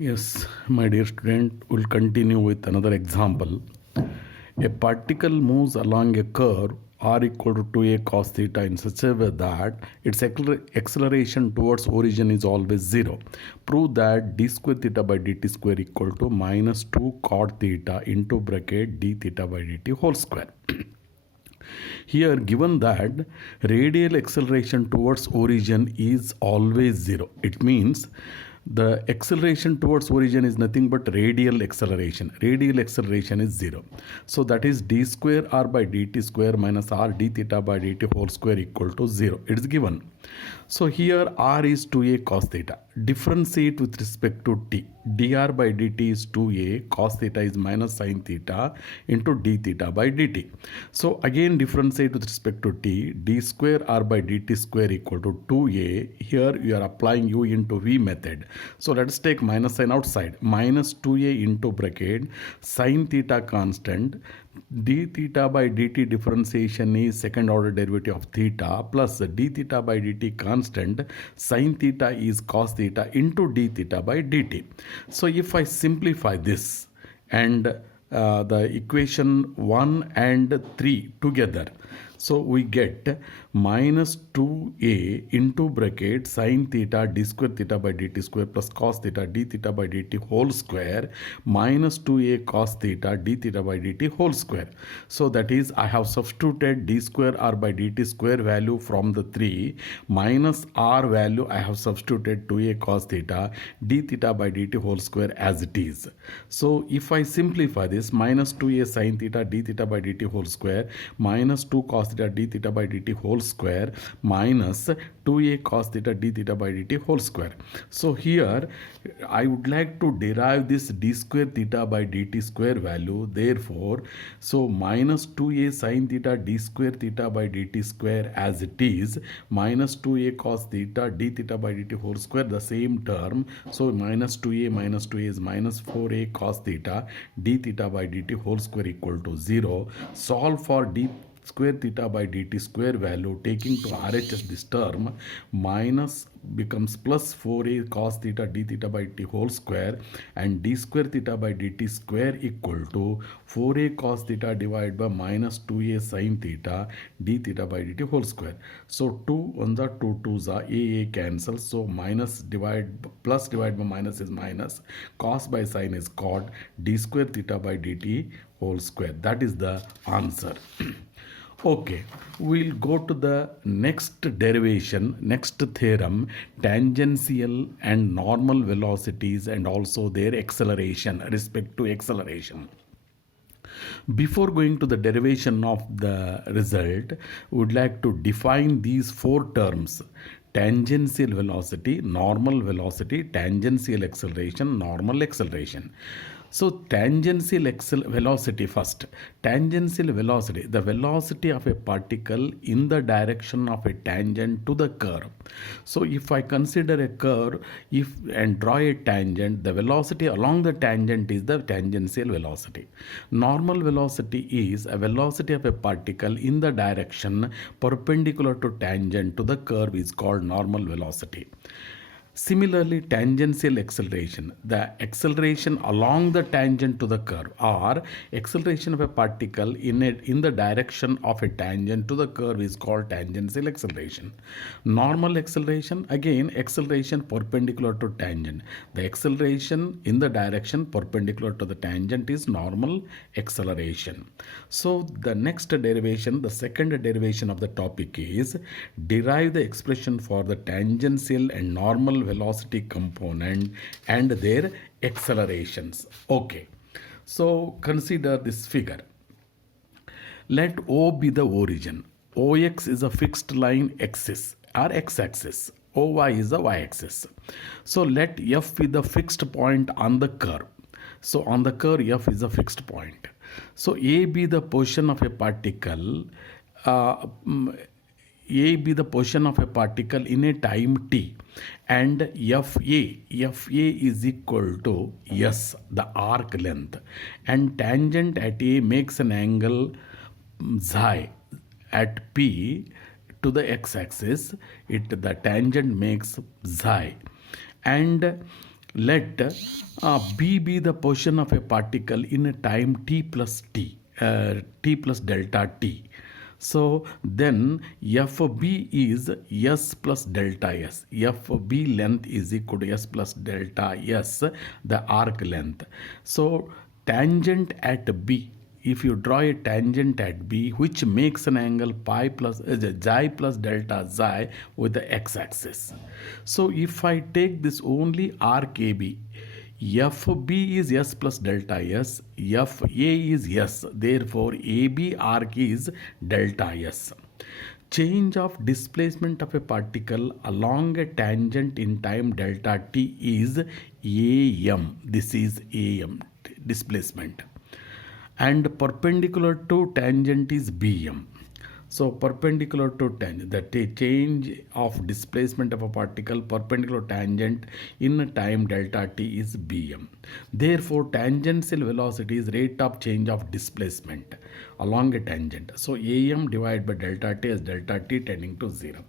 Yes, my dear student, we'll continue with another example. A particle moves along a curve r equal to 2a cos theta in such a way that its acceleration towards origin is always 0. Prove that d square theta by dt square equal to minus 2 cot theta into bracket d theta by dt whole square. Here, given that radial acceleration towards origin is always 0, it means the acceleration towards origin is nothing but radial acceleration. Radial acceleration is 0. So that is d square r by dt square minus r d theta by dt whole square equal to 0. It is given. So here r is 2a cos theta. Differentiate with respect to t. dr by dt is 2a cos theta is minus sin theta into d theta by dt. So again differentiate with respect to t. d square r by dt square equal to 2a. Here you are applying u into v method. So let us take minus sign outside. Minus 2a into bracket sin theta constant d theta by dt differentiation is second order derivative of theta plus d theta by dt constant sin theta is cos theta into d theta by dt. So if I simplify this and the equation 1 and 3 together, so we get minus 2a into bracket sin theta d square theta by dt square plus cos theta d theta by dt whole square minus 2a cos theta d theta by dt whole square. So that is, I have substituted d square r by dt square value from the 3 minus r value I have substituted 2a cos theta d theta by dt whole square as it is. So if I simplify this, minus 2a sin theta d theta by dt whole square minus 2 cos theta d theta by dt whole square minus 2a cos theta d theta by dt whole square. So here I would like to derive this d square theta by dt square value. Therefore, so minus 2a sin theta d square theta by dt square as it is minus 2a cos theta d theta by dt whole square, the same term. So minus 2a is minus 4a cos theta d theta by dt whole square equal to 0. Solve for d square theta by dt square value, taking to RHS this term, minus becomes plus 4a cos theta d theta by dt whole square and d square theta by dt square equal to 4a cos theta divided by minus 2a sin theta d theta by dt whole square. So 2 on the 2 2s are a cancels. So minus plus divide by minus is minus, cos by sin is cot, d square theta by dt whole square. That is the answer. Okay, we'll go to the next derivation, next theorem, tangential and normal velocities and also their acceleration, respect to acceleration. Before going to the derivation of the result, we would like to define these four terms: tangential velocity, normal velocity, tangential acceleration, normal acceleration. So tangential velocity first. Tangential velocity, the velocity of a particle in the direction of a tangent to the curve. So if I consider a curve and draw a tangent, the velocity along the tangent is the tangential velocity. Normal velocity is a velocity of a particle in the direction perpendicular to tangent to the curve is called normal velocity. Similarly, tangential acceleration, the acceleration along the tangent to the curve, or acceleration of a particle in the direction of a tangent to the curve is called tangential acceleration. Normal acceleration, again acceleration perpendicular to tangent. The acceleration in the direction perpendicular to the tangent is normal acceleration. So the next derivation, the second derivation of the topic is derive the expression for the tangential and normal velocity component and their accelerations. Okay, so consider this figure. Let O be the origin. OX is a fixed line axis or x-axis. OY is the y-axis. So let F be the fixed point on the curve. So on the curve, F is a fixed point. So A be the position of a particle. A be the position of a particle in a time t, and Fa is equal to S, the arc length, and tangent at A makes an angle xi at P to the x-axis. The tangent makes xi, and let b be the position of a particle in a time t plus t plus delta t. So then fb is s plus delta s. Fb length is equal to s plus delta s, the arc length. So tangent at b, if you draw a tangent at b which makes an angle pi plus xi plus delta xi with the x-axis. So if I take this only arc AB, FB is S plus delta S, FA is S, therefore AB arc is delta S. Change of displacement of a particle along a tangent in time delta t is AM. This is AM displacement. And perpendicular to tangent is BM. So perpendicular to tangent, the change of displacement of a particle perpendicular tangent in a time delta t is bm. Therefore, tangential velocity is rate of change of displacement along a tangent. So am divided by delta t is delta t tending to 0.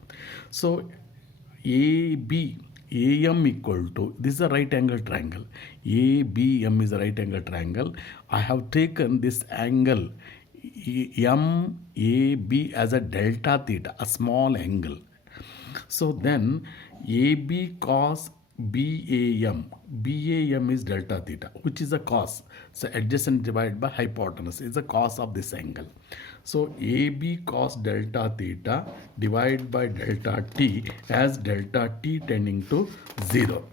So AM equal to, this is a right angle triangle. ABM is a right angle triangle. I have taken this angle MAB as a delta theta, a small angle. So then AB cos BAM is delta theta, which is a cos. So adjacent divided by hypotenuse is the cos of this angle. So AB cos delta theta divided by delta t as delta t tending to 0.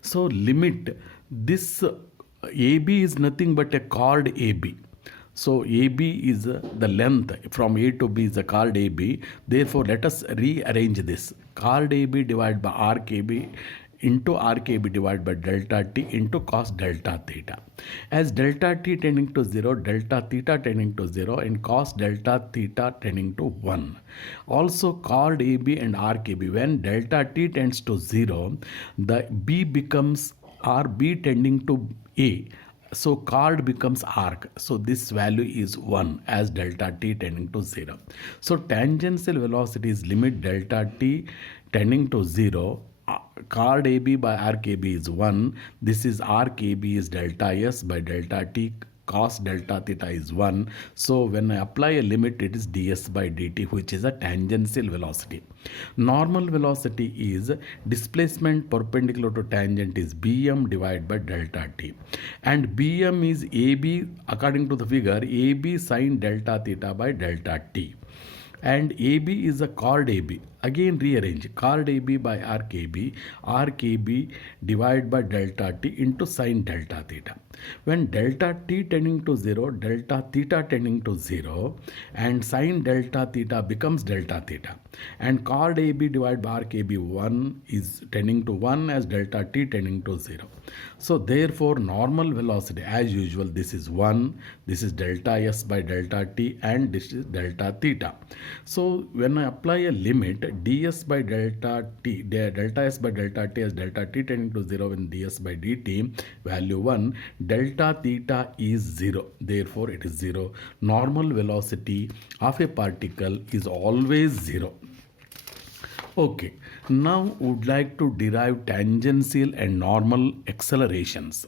So limit this AB is nothing but a chord AB. So AB is the length from A to B is the chord AB. Therefore, let us rearrange this. Chord AB divided by arc AB into arc AB divided by delta t into cos delta theta. As delta t tending to 0, delta theta tending to 0 and cos delta theta tending to 1. Also chord AB and arc AB, when delta t tends to 0, the B becomes RB tending to A. So chord becomes arc. So this value is 1 as delta t tending to 0. So tangential velocity is limit delta t tending to 0. Chord AB by arc AB is 1. This is arc AB is delta s by delta t. Cos delta theta is 1. So when I apply a limit, it is ds by dt, which is a tangential velocity. Normal velocity is displacement perpendicular to tangent is bm divided by delta t. And bm is ab, according to the figure, ab sine delta theta by delta t. And AB is a chord AB. Again rearrange chord AB by arc AB divided by delta t into sine delta theta. When delta t tending to 0, delta theta tending to 0 and sine delta theta becomes delta theta. And chord AB divided by arc AB 1 is tending to 1 as delta t tending to 0. So therefore normal velocity as usual, this is 1, this is delta s by delta t and this is delta theta. So when I apply a limit ds by delta t, delta s by delta t as delta t tending to 0 when ds by dt value 1, delta theta is 0. Therefore it is 0. Normal velocity of a particle is always 0. Okay, now would like to derive tangential and normal accelerations.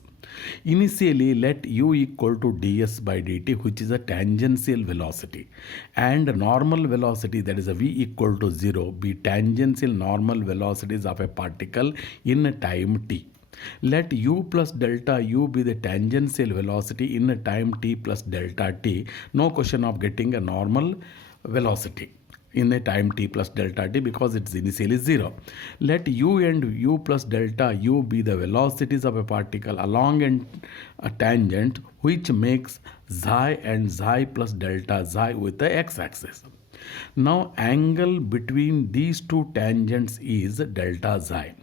Initially, let u equal to ds by dt, which is a tangential velocity, and normal velocity, that is a v equal to 0, be tangential normal velocities of a particle in a time t. Let u plus delta u be the tangential velocity in a time t plus delta t. No question of getting a normal velocity in a time t plus delta t because it's initially 0. Let u and u plus delta u be the velocities of a particle along a tangent which makes xi and xi plus delta xi with the x-axis. Now angle between these two tangents is delta xi.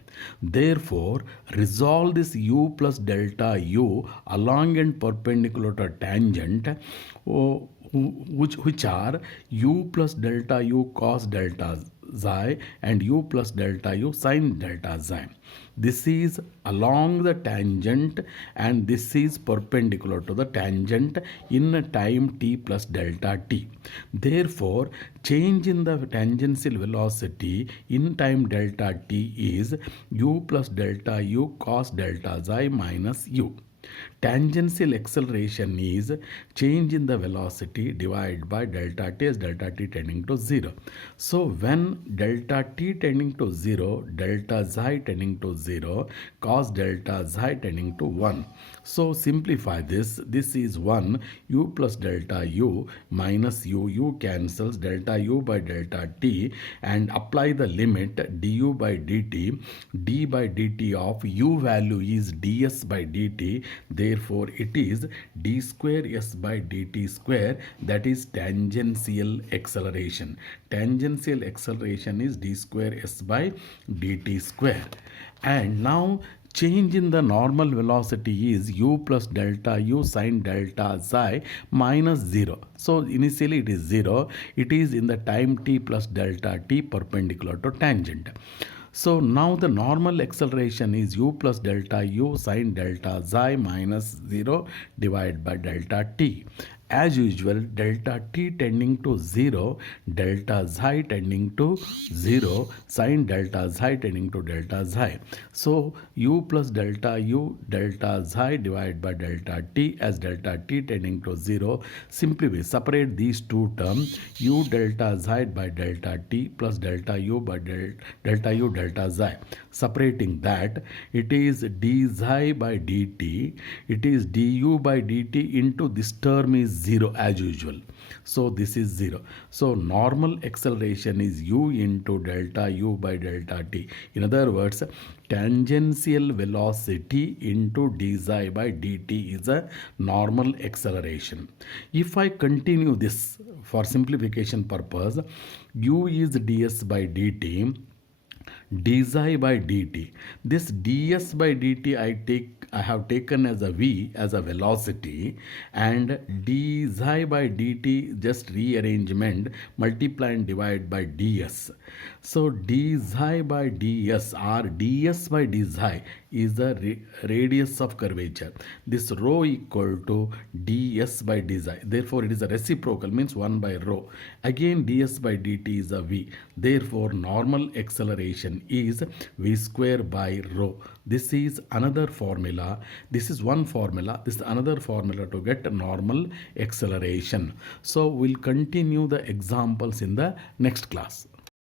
Therefore, resolve this u plus delta u along and perpendicular to a tangent which are u plus delta u cos delta xi and u plus delta u sin delta xi. This is along the tangent and this is perpendicular to the tangent in time t plus delta t. Therefore, change in the tangential velocity in time delta t is u plus delta u cos delta xi minus u. Tangential acceleration is change in the velocity divided by delta t as delta t tending to 0. So when delta t tending to 0, delta xi tending to 0, cos delta xi tending to 1. So simplify this. This is 1 u plus delta u minus u cancels delta u by delta t and apply the limit du by dt. D by dt of u value is ds by dt. Therefore, it is d square s by dt square, that is tangential acceleration. Tangential acceleration is d square s by dt square. And now change in the normal velocity is u plus delta u sine delta xi minus 0. So initially it is 0. It is in the time t plus delta t perpendicular to tangent. So now the normal acceleration is u plus delta u sine delta xi minus 0 divided by delta t. As usual, delta t tending to 0, delta xi tending to 0, sine delta xi tending to delta xi. So u plus delta u delta xi divided by delta t as delta t tending to 0. Simply we separate these two terms, u delta xi by delta t plus delta u by delta u delta xi. Separating that, it is d xi by dt, it is du by dt into this term is 0 as usual. So this is 0. So normal acceleration is u into delta u by delta t. In other words, tangential velocity into d xi by dt is a normal acceleration. If I continue this for simplification purpose, u is ds by dt, d xi by dt. This ds by dt I have taken as a v as a velocity, and d xi by dt just rearrangement, multiply and divide by ds. So d xi by ds or ds by d xi is the radius of curvature. This rho equal to ds by d xi. Therefore, it is a reciprocal, means 1 by rho. Again, ds by dt is a v. Therefore, normal acceleration is v square by rho. This is another formula. This is one formula. This is another formula to get normal acceleration. So, we'll continue the examples in the next class.